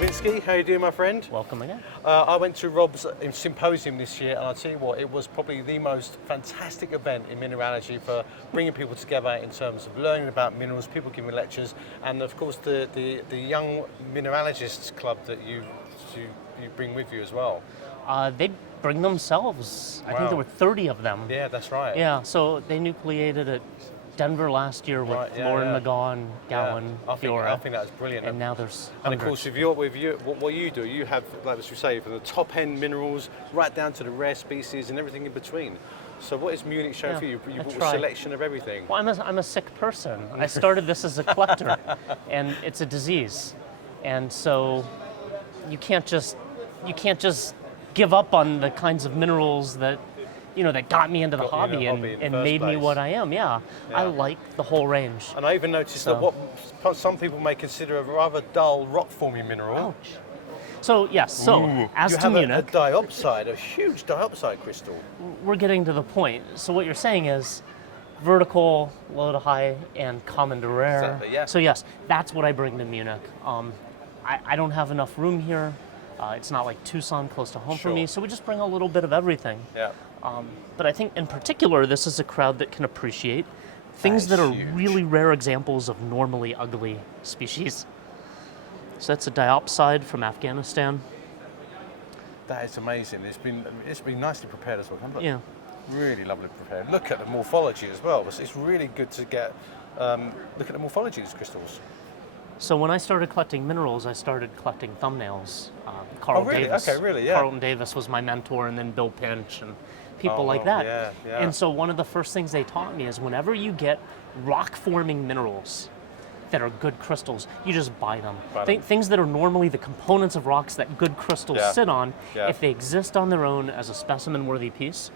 LAVINSKY, how you doing, my friend? Welcome again. I went to Rob's symposium this year, and I'll tell you what, it was probably the most fantastic event in mineralogy for bringing people together in terms of learning about minerals, people giving lectures, and of course the young mineralogists club that you bring with you as well. They bring themselves. I think Wow. there were 30 of them. Yeah, that's right. Yeah, so they nucleated at Denver last year with Right, yeah, Lauren yeah. McGaugh, Gowan, I think Fiora, that was brilliant. and now there's And of hundreds. course, what you do, you have, like as you say, from the top end minerals right down to the rare species and everything in between. So what is Munich show Yeah, for you? You I brought a try. selection of everything. Well, I'm a sick person. I started this as a collector, and it's a disease, and so you can't just give up on the kinds of minerals that that got me into the Got you in hobby the and, hobby in the and first made me place. what I am. Yeah, I like the whole range. And I even noticed that what some people may consider a rather dull rock-forming mineral. Ouch. So yes, so as You to have a Munich, diopside, a huge diopside crystal. we're getting to the point. So what you're saying is vertical, low to high, and common to rare. Exactly, yeah. So yes, that's what I bring to Munich. I don't have enough room here. It's not like Tucson close to home for Sure. me, so we just bring a little bit of everything. Yeah. But I think in particular, this is a crowd that can appreciate things That that is are huge. really rare examples of normally ugly species. So that's a diopside from Afghanistan. That is amazing. It's been nicely prepared as well. Look, Yeah. really lovely prepared. Look at the morphology as well. It's really good to get look at the morphology of these crystals. So when I started collecting minerals, I started collecting thumbnails. Carl really? Davis. Okay, really, yeah. Carlton Davis was my mentor, and then Bill Pinch and people Oh, like that. yeah, yeah. And so one of the first things they taught me is whenever you get rock-forming minerals that are good crystals, you just buy them. Buy them. Things that are normally the components of rocks that good crystals Yeah. sit on, Yeah. if they exist on their own as a specimen-worthy piece,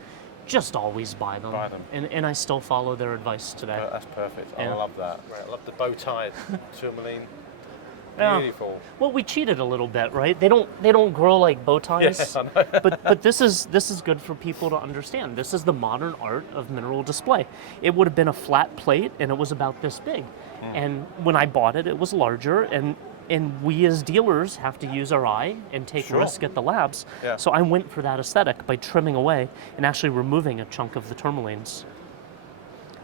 just always buy them. Buy them. And I still follow their advice today. That's perfect. Yeah. I love that. I love the bow tie tourmaline. Yeah. Beautiful. Well, we cheated a little bit, right? They don't grow like bow ties. Yes, I know. but this is good for people to understand. This is the modern art of mineral display. It would have been a flat plate, and it was about this big. And when I bought it, it was larger. And we as dealers have to use our eye and take Sure. risk at the labs. Yeah. So I went for that aesthetic by trimming away and actually removing a chunk of the tourmalines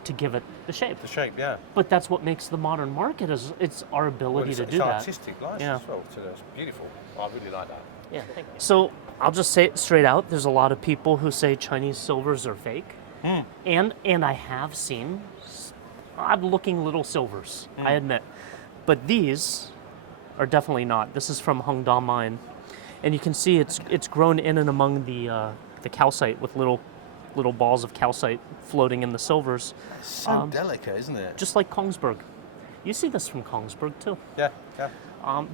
to give it the shape. The shape, yeah. But that's what makes the modern market is it's our ability to do it's that. artistic license Yeah. as well. So it's beautiful. I really like that. Yeah, thank you. So I'll just say it straight out. There's a lot of people who say Chinese silvers are fake, and I have seen odd-looking little silvers. I admit, but these are definitely not. This is from Hongda Mine, and you can see it's grown in and among the calcite with little balls of calcite floating in the silvers, It's so delicate, isn't it? just like Kongsberg. You see this from Kongsberg too. Yeah, yeah.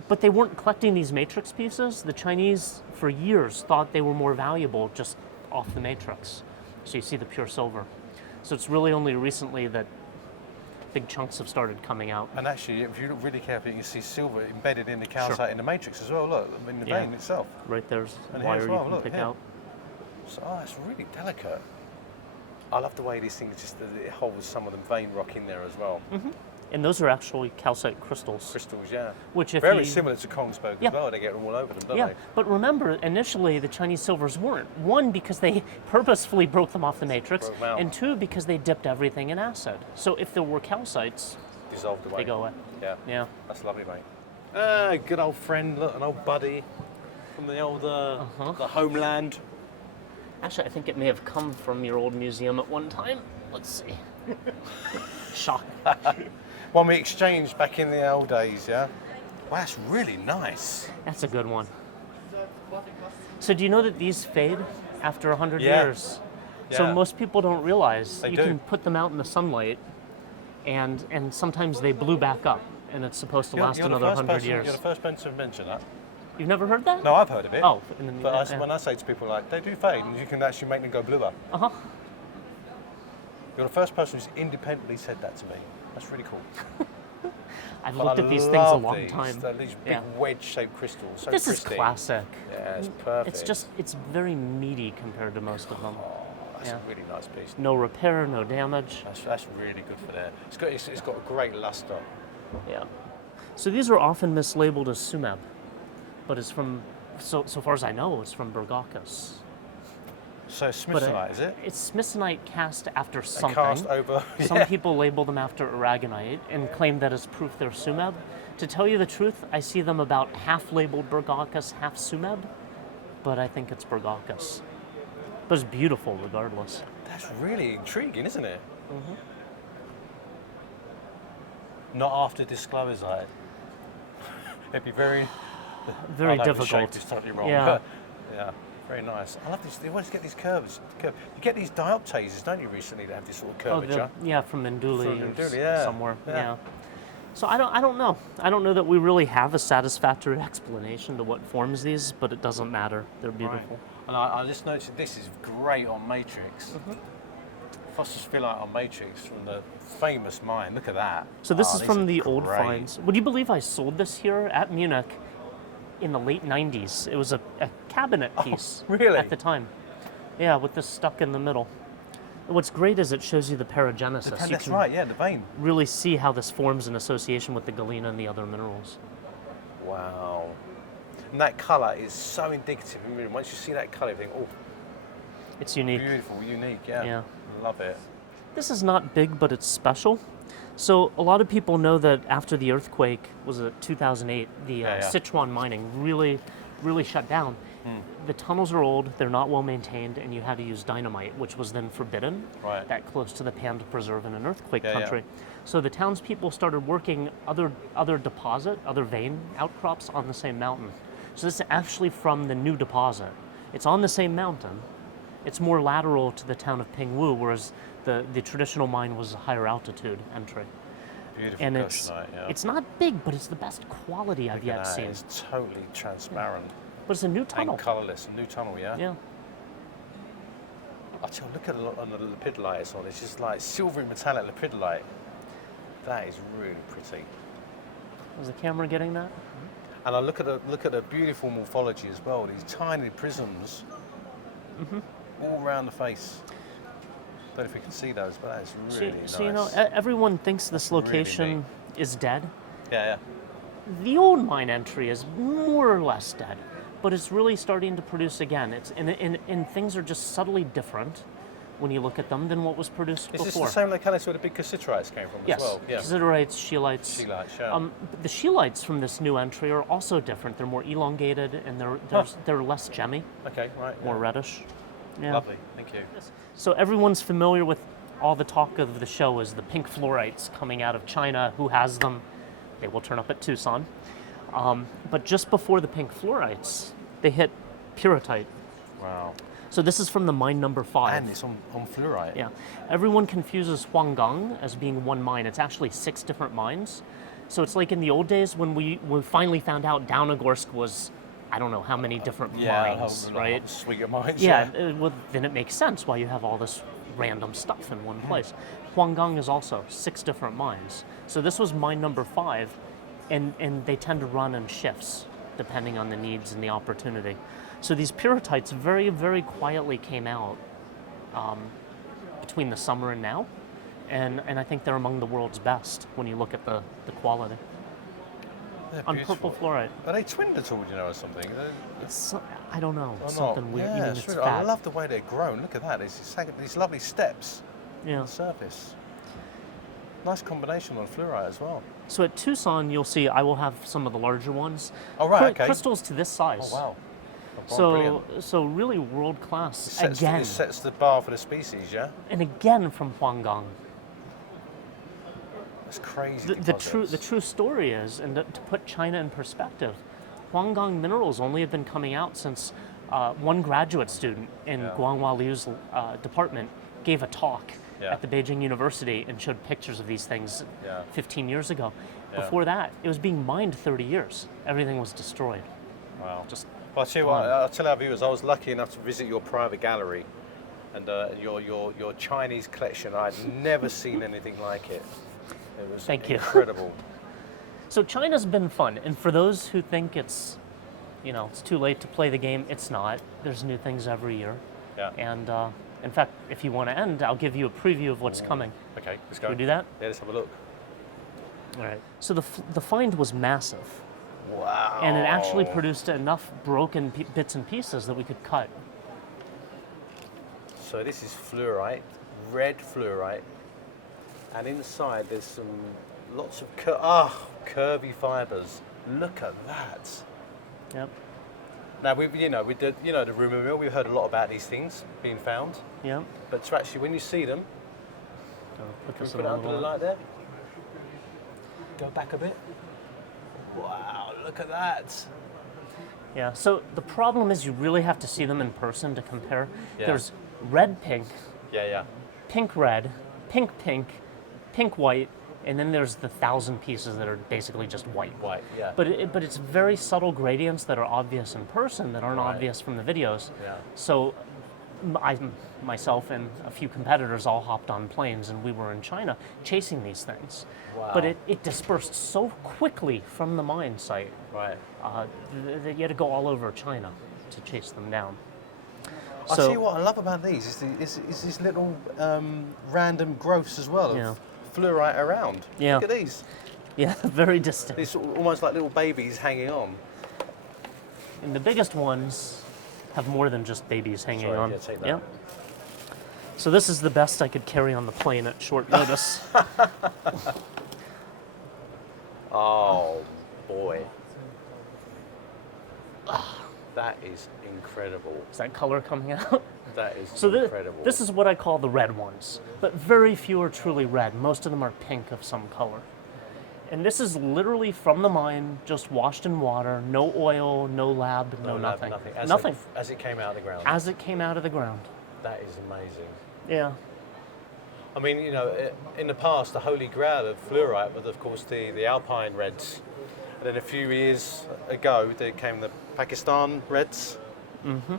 But they weren't collecting these matrix pieces. The Chinese, for years, thought they were more valuable just off the matrix. So you see the pure silver. So it's really only recently that big chunks have started coming out. And actually, if you look really carefully, you can see silver embedded in the calcite in the matrix as well. Look, in the Yeah. vein itself. Right there's And a here wire as well, you can look, pick here. out. So, it's really delicate. I love the way these things it holds some of the vein rock in there as well. And those are actually calcite crystals. Crystals, yeah. Which if Very you, similar to Kongsberg Yeah. as well. They get them all over them, don't Yeah, they? but remember, initially the Chinese silvers weren't. One, because they purposefully broke them off the matrix, Broke them out. and two, because they dipped everything in acid. So if there were calcites, Dissolved away. they go away. Yeah. Yeah. That's lovely, mate. Good old friend, look, an old buddy from the old the homeland. Actually, I think it may have come from your old museum at one time. Let's see. Shock. One we exchanged back in the old days, yeah? Wow, that's really nice. That's a good one. So do you know that these fade after 100 Yeah. years? So Yeah. most people don't realize They you do. can put them out in the sunlight, and sometimes they blew back up, and it's supposed to last another 100 years. You're the first person to mention that. You've never heard that? No, I've heard of it. Oh, But yeah. when I say to people, like, they do fade, and you can actually make them go bluer. Uh-huh. You're the first person who's independently said that to me. That's really cool. I've But looked I at these things a love long these. time. They're these big Yeah. wedge-shaped crystals. So This is pristine. classic. Yeah, it's perfect. It's very meaty compared to most of them. Oh, that's Yeah. a really nice piece. No repair, no damage. That's really good for there. It's got a great luster. Yeah. So these are often mislabeled as sumab. but it's from, so far as I know, it's from Bergakos. So smithsonite, is it? It's smithsonite cast after something. Cast over. Some people label them after aragonite and claim that as proof they're Sumeb. To tell you the truth, I see them about half labeled Bergakos, half Sumeb, but I think it's Bergakos. But it's beautiful regardless. That's really intriguing, isn't it? Mm-hmm. Not after disclosite. It'd be very difficult. The shape is totally wrong. Yeah. But, yeah. Very nice. I love this. They always get these curves. You get these diopsides, don't you? Recently, that have this sort of curvature. From Nduli, somewhere. Yeah. So I don't know. I don't know that we really have a satisfactory explanation to what forms these, but it doesn't matter. They're beautiful. Right. And I just noticed this is great on matrix. Phosphorus phyllite on matrix from the famous mine. Look at that. So this is from the old great. finds. Would you believe I sold this here at Munich in the late 90s? It was a cabinet piece really? at the time. Yeah, with this stuck in the middle. What's great is it shows you the paragenesis. That's right, yeah, the vein. Really see how this forms in association with the galena and the other minerals. Wow. And that colour is so indicative. I mean, once you see that colour, you think, oh, it's unique. Beautiful, unique, yeah. Love it. This is not big, but it's special. So a lot of people know that after the earthquake, was it 2008, the Sichuan mining really shut down. The tunnels are old, they're not well maintained, and you had to use dynamite, which was then forbidden that close to the Panda Preserve in an earthquake country. So the townspeople started working other vein outcrops on the same mountain. So this is actually from the new deposit. It's on the same mountain. It's more lateral to the town of Pingwu, whereas the traditional mine was a higher altitude entry. Beautiful and goshenite, it's not big, but it's the best quality I've yet seen. It's totally transparent. But it's a new tunnel. And colourless, a new tunnel, yeah? Yeah. I tell you, look at on the lepidolite it's on. It's just like silvery metallic lepidolite. That is really pretty. Was the camera getting that? And I look at the beautiful morphology as well. These tiny prisms all around the face. Don't know if you can see those, but that is really nice. So you know, everyone thinks this location is dead. Yeah. The old mine entry is more or less dead, but it's really starting to produce again. And things are just subtly different when you look at them than what was produced before. Is this the same locality where the big cassiterite came from as well? Yes, cassiterite, scheelites. Scheelites, yeah. The scheelites from this new entry are also different. They're more elongated and they're less gemmy. Okay, right. More reddish. Yeah. Lovely, thank you. So everyone's familiar with all the talk of the show is the pink fluorites coming out of China. Who has them? They will turn up at Tucson. But just before the pink fluorites, they hit pyrrhotite. Wow. So this is from the mine number 5. And it's on fluorite. Yeah. Everyone confuses Huanggang as being one mine. It's actually 6 different mines. So it's like in the old days when we finally found out Downagorsk was, I don't know how many different mines, right? Suite of mines. Well, then it makes sense why you have all this random stuff in one place. Huanggang is also 6 different mines. So this was mine number 5, and they tend to run in shifts depending on the needs and the opportunity. So these pyrrhotites very, very quietly came out between the summer and now, and I think they're among the world's best when you look at the quality. On purple fluorite. Are they twinned at all, do you know, or something? I don't know. Something weird. Yeah, it's really, I love the way they're grown. Look at that. These lovely steps on the surface. Nice combination on fluorite as well. So at Tucson, you'll see I will have some of the larger ones. Oh, right, okay. Crystals to this size. Oh, wow. So really world class. It sets the bar for the species, yeah? And again from Huanggang. It's crazy. The true story is, and to put China in perspective, Huanggang minerals only have been coming out since one graduate student in Guanghua Liu's department gave a talk at the Beijing University and showed pictures of these things 15 years ago. Before that, it was being mined 30 years. Everything was destroyed. Wow. Well, I'll tell you what, I'll tell our viewers, I was lucky enough to visit your private gallery and your Chinese collection. I'd never seen anything like it. It was incredible. So China's been fun, and for those who think it's too late to play the game, it's not. There's new things every year. Yeah. And in fact, if you want to end, I'll give you a preview of what's coming. Okay, let's go. Can we do that? Yeah, let's have a look. All right. So the find was massive. Wow. And it actually produced enough broken bits and pieces that we could cut. So this is fluorite, red fluorite, and inside there's some lots of curvy fibers. Look at that. Yep. Now we did the rumor mill. We've heard a lot about these things being found, Yep. but to actually when you see them, Put can this we in put a it under the little light there? Go back a bit. Wow, look at that. Yeah. So the problem is you really have to see them in person to compare. Yeah. There's red pink, Yeah. pink red, pink pink, pink white, and then there's the 1,000 pieces that are basically just white. White, yeah. But it's very subtle gradients that are obvious in person that aren't Right. obvious from the videos. Yeah. So myself and a few competitors all hopped on planes and we were in China chasing these things. Wow. But it dispersed so quickly from the mine site Right. that you had to go all over China to chase them down. I see what I love about these is these little random growths as well Yeah. of fluorite around. Yeah. Look at these. Yeah, very distinct. These almost like little babies hanging on. And the biggest ones have more than just babies hanging Sorry, on. yeah, take that. Yep. So this is the best I could carry on the plane at short notice. Oh boy. That is incredible. Is that color coming out? That is So incredible. this is what I call the red ones, but very few are truly red. Most of them are pink of some color. And this is literally from the mine, just washed in water, no oil, no lab, no nothing. Nothing. As it came out of the ground. As it came out of the ground. That is amazing. Yeah. I mean, in the past, the holy grail of fluorite was, of course, the Alpine reds. And then a few years ago, there came the Pakistan reds. Mm-hmm.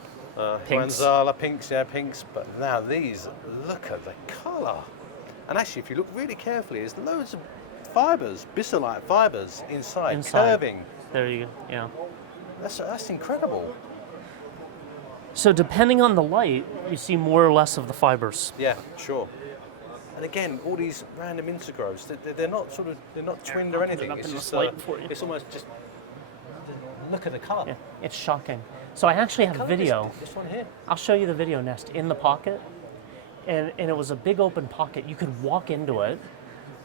Pinks. Guanzala pinks. But now these, look at the colour. And actually, if you look really carefully, there's loads of fibres, bissolite fibres inside, curving. There you go. Yeah. That's incredible. So depending on the light, you see more or less of the fibers. Yeah, sure. And again, all these random intergrowths, they're not twinned or anything. Up It's in the just slate for you. it's almost just look at the colour. Yeah, it's shocking. So I actually have video. This one here. I'll show you the video next. In the pocket, and it was a big open pocket. You could walk into it,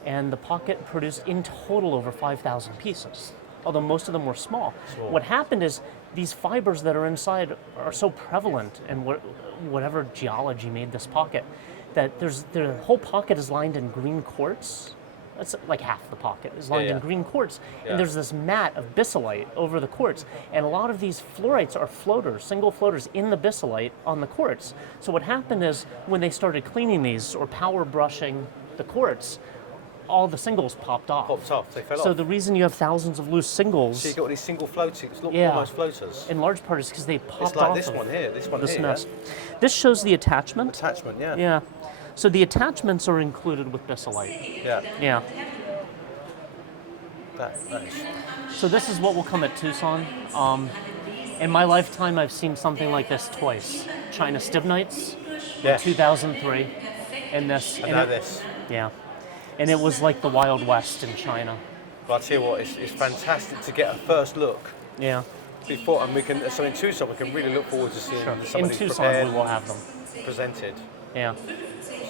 and the pocket produced in total over 5,000 pieces, although most of them were small. What happened is these fibers that are inside are so prevalent, and whatever geology made this pocket, that the whole pocket is lined in green quartz. That's like half the pocket is lined in green quartz. Yeah. And there's this mat of bissolite over the quartz. And a lot of these fluorites are floaters, single floaters in the bissolite on the quartz. So what happened is when they started cleaning these or power brushing the quartz, all the singles popped off. They fell So off. the reason you have thousands of loose singles So you got all these single floatings, Yeah. almost floaters. in large part is because they popped It's like off this of one here, this nest. This shows the attachment. Attachment, yeah. Yeah. So the attachments are included with bissolite. Yeah. Yeah. That is, So this is what will come at Tucson. In my lifetime, I've seen something like this twice. China Stibnites, yeah. 2003, and this. And now this. Yeah. And it was like the Wild West in China. But I tell you what, it's fantastic to get a first look Yeah. before, and so in Tucson we can really look forward to seeing some In of these Tucson, prepared we will have them. presented. Yeah.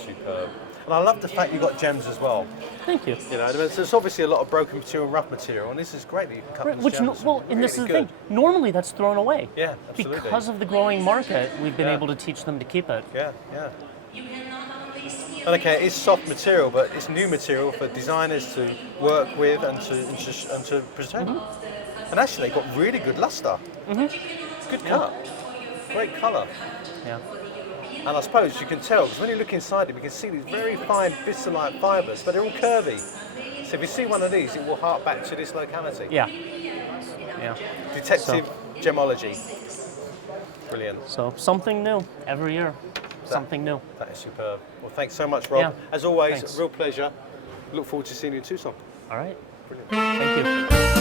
Superb. And I love the fact you got gems as well. Thank you. You know, there's obviously a lot of broken material and rough material, and this is great that you can cut these Which, gems. and this is the Really thing. Normally, that's thrown away. Yeah, absolutely. Because of the growing market, we've been Yeah. able to teach them to keep it. Yeah. And okay, it's soft material, but it's new material for designers to work with and to present. Mm-hmm. And actually, they got really good luster. Good cut. Great colour. Yeah. And I suppose you can tell, because when you look inside them, you can see these very fine bissolite fibres, but they're all curvy. So if you see one of these, it will hark back to this locality. Yeah. Yeah. Detective gemology. Brilliant. So something new every year. Something new. That is superb. Well, thanks so much, Rob. Yeah. As always, Thanks. a real pleasure. Look forward to seeing you in Tucson. All right. Brilliant. Thank you.